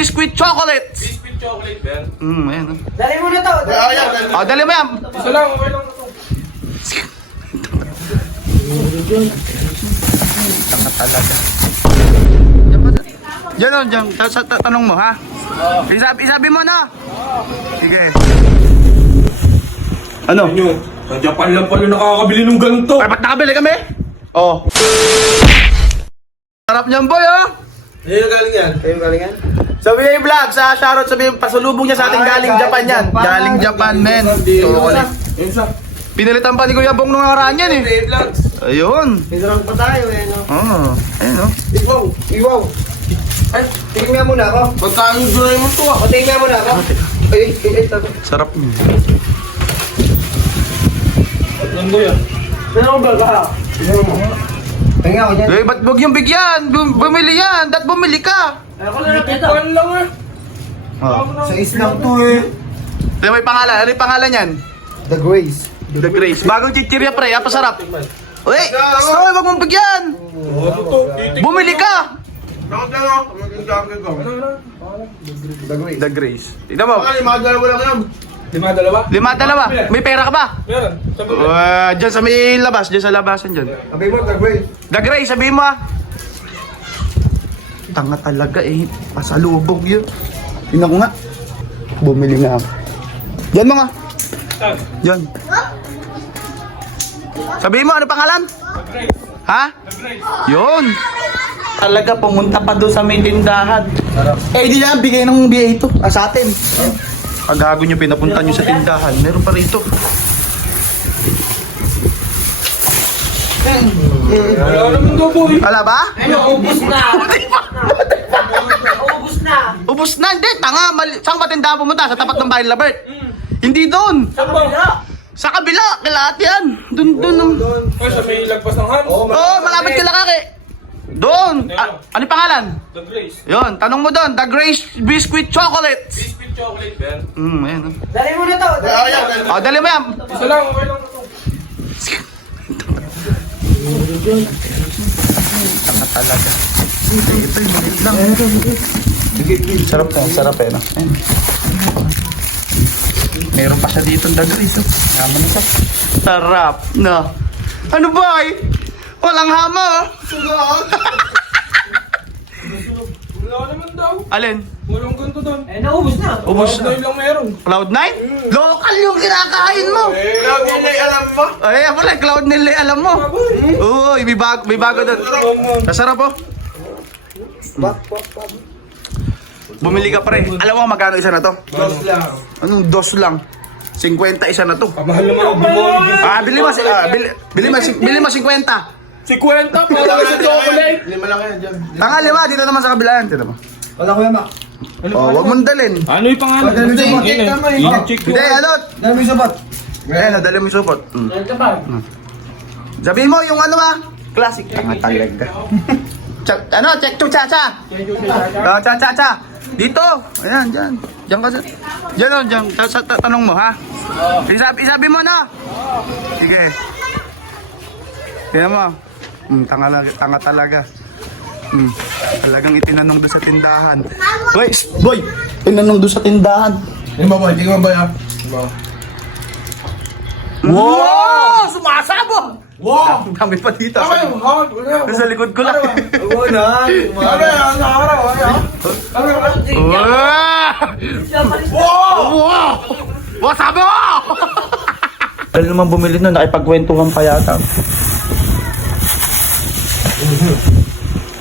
biscuit chocolates. Biscuit chocolate, Ben. Ayan. Dali mo na to. Dali mo yan. Isa lang, okay lang. Tanga talaga. Diyan o, diyan. Tanong mo, ha? Isabi mo na. Sige. Ano? Nyo, sa Japan lang pala nakakabili ng ganito. Ay, ba't nakabili kami? Oo. Sarap niyan, boy, oh. Ayun galing yan. Ayun galing yan. Sabi niya yung vlog, sa shoutout, sabi yung pasalubong niya sa ating galing Japan yan. Galing Japan, men. Pinalitan pa ni Kuya Bong nung nakaraan yan, eh. Hey, vlogs. Ayun. Isarang pa tayo, eh, no? Oo. Ayun, oh. Iwaw. Ay, tingnan mo na ako. Pagkain dry mo to, O, tingnan mo na ako. Ay, tabi. Sarap niya. Yan ba yan? Ano ba ba? Tingnan ko dyan. Eh, ba't huwag yung bigyan? Bumili yan. Dat bumili ka. Ako na ito. Japan lang eh. Oh. Sa islang to, eh. May pangalan. Ano yung pangalan yan? The Grace. The Grace. Bagong chichirya, pre. Pasarap. Uy, Stroy, wag mong bigyan. Bumili ka. The Grace. The Grace. Tignan mo. Lima, dalawa? 5-2. May pera ka ba? Meron. Sabi ko. Diyan sa may labas. Diyan sa labasan dyan. Sabi mo, The Grace. The Grace, sabihin mo, ah. Tanga talaga, eh. Pasalubog yun. Tingnan ko nga. Bumili nga ako. Diyan mo nga. Diyan. Sabihin mo, ano pangalan? Ha? Yun. Talaga, pumunta pa doon sa may tindahan. Eh, di na, bigay ng BA ito. Sa atin. Agago nyo, pinapunta nyo sa tindahan. Meron pa rito. Wala naman daw boy. Wala ba? Ubus na. Ubus na. Ubus na, hindi. Tanga, saan ba tindahan pumunta? Sa tapat ng bahay ni Labert? Hindi doon. Saan ba? Sa kabila, kailangan yan. Doon. Ay, sa may lagpas ng Han. Oo, malapit ka lakaki. Doon. Ano yung pangalan? The Grace. Yun, tanong mo doon. The Grace Biscuit Chocolates. Biscuit chocolate, Ben. Ayan. Dali mo na to. Dali mo yan. Isa lang, okay lang. Tanga talaga. Ito yung maliit lang. Sarap to, sarap eh. No? Ayan. Meron pa siya dito, The Grace. Oh. Yaman na siya. Sarap, no? Ano ba eh? Walang hama, oh. Wala naman daw. Alin? Walang ganito doon. Eh, naubos na. Ubus Cloud9 na. lang meron. Cloud9? Local yung kinakain mo. Alam pa. Ay, pala, Cloud nila, alam mo. Oo, may bago doon. Masarap, oh. Bumili ka pre. Alam mo magkano isa na to? Dos lang. Anong dos lang? 50 isa na to. Kamahal naman ang bumili. Bili mo 50. 50 para sa chocolate. Lima lang yan dyan. Tanga, 5 dito naman sa kabila yan. Tira mo. Wala ko yan, Mac. Oh, wag mong dalhin. Ano yung pangalan? Dali mo yung support. I-check Hindi, ano? Dali mo yung support. Ayan, dali mo yung support. Sabihin mo yung ano classic. Tanga talaga. Check to cha-cha. Cha-cha-cha. Dito. Ayan, dyan. Diyan ka sa... Diyan o, diyan. Tanong mo, ha? Isabi mo na. Sige. Tingnan mo. Tanga talaga. Talagang itinanong doon sa tindahan. Boy! Tinanong doon sa tindahan. Hindi ba, boy? Hindi ba, boy, ha? Wow! Sumasabog! Wow! Kami pa dito. Wala. Nasa likod ko lang. Wala. Wow! Wow! Sabi mo! Dahil naman bumili nun, nakipagkwentuhan pa yata.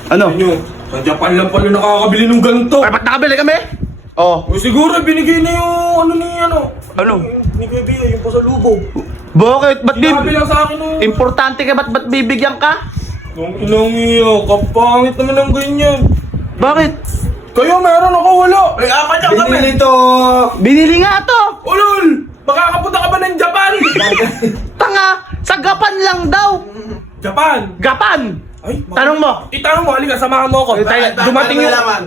Ano? Nyo, sa Japan lang pala nakakabili ng ganito. Ay, ba't nakabili kami? Oo. O siguro binigay na yung Ano? Ni Kuya Bia, yung pasalubog. Bakit? Ba't Sinabi lang sa akin nung... Importante ka, ba't bibigyan ka? Nung inang iyo, kapangit naman ng ganyan. Bakit? Kayo meron ako, wala. Ay, apat yan kami. Binili to. Binili nga to! Ulol! Makakapunta ka ba ng Japan? Tanga! Sa Gapan lang daw! Japan! Gapan! Ay, Tanong mo! Itanong mo, halika, samahan mo ako.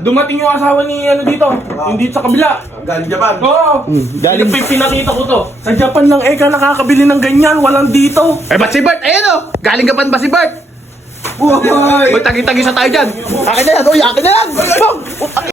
Dumating yung asawa ni ano dito. Yung dito sa kabila. Galing Japan. Oo. Galing- Pinakita ko to. Sa Japan lang ka nakakabili ng ganyan, walang dito. Eh, ba't si Bert? Ayan o! Galing Gapan ba si Bert? Buhay! Uy, tagi-tagi sa tayo dyan! Akin na yan! Uy, akin na yan! Bang!